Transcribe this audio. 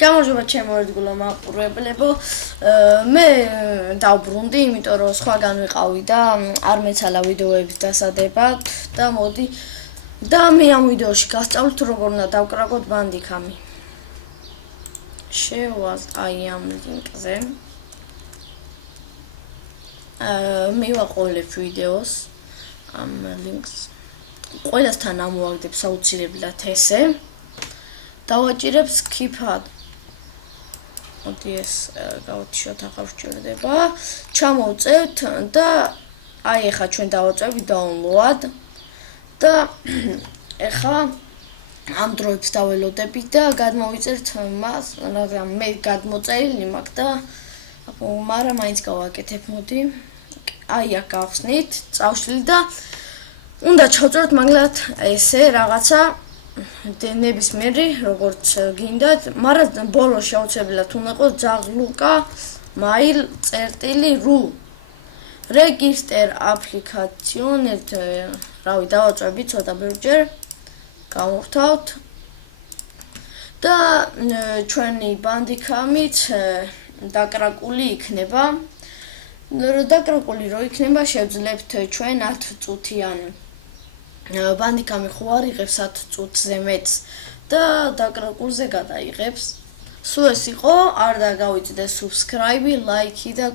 გამარჯობა ჩემო ერთგულო მაყურებლებო. მე დავბრუნდი, იმიტომ რომ სხვაგან ვიყავი და არ მეცალა ვიდეოების დასადებად და მოდი და მე ამ ვიდეოში გასწავლთ როგორ უნდა დავკრაკოთ ბანდიკამი. შევაზ აი ამ ლინკზე. მივაყოლებ ვიდეოს ამ ლინკს. ყველასთან ამოვაგდებს აუცილებლად ესე. დავაჭირებ skip-ad. მოდი ეს გავთიშოთ ახალ ვჭირდება. ჩამოვწევთ და აი ახლა ჩვენ დავაწევით download და ახლა ამ დროებს დაველოდებით და გადმოვიწერთ მას, მაგრამ მე გადმოწერილი მაქვს და მაგრამ მაინც გავაკეთებ, მოდი. აი აქ გავხსნით, წავშლით და უნდა ჩავწეროთ მაგალითად ესე რაღაცა ნებისმიერი როგორც გინდათ, მაგრამ ბოლოს შეუცვლელად უნდა იყოს ზაღლუკა mail.ru register application რავი დავაწვევით ცოტა ბევრჯერ გამოვთავთ და ჩვენი ბანდიკამიც დაკრაკული იქნება. დაკრაკული რო იქნება შევძლებთ ჩვენ 10 წუთიან ბანდიკამი ხო არ იღებს 10 წუთზე მეც და დაკრაკულზე გადაიღებს. სულ ეს იყო, არ დაგავიწყდეთ subscribe, like და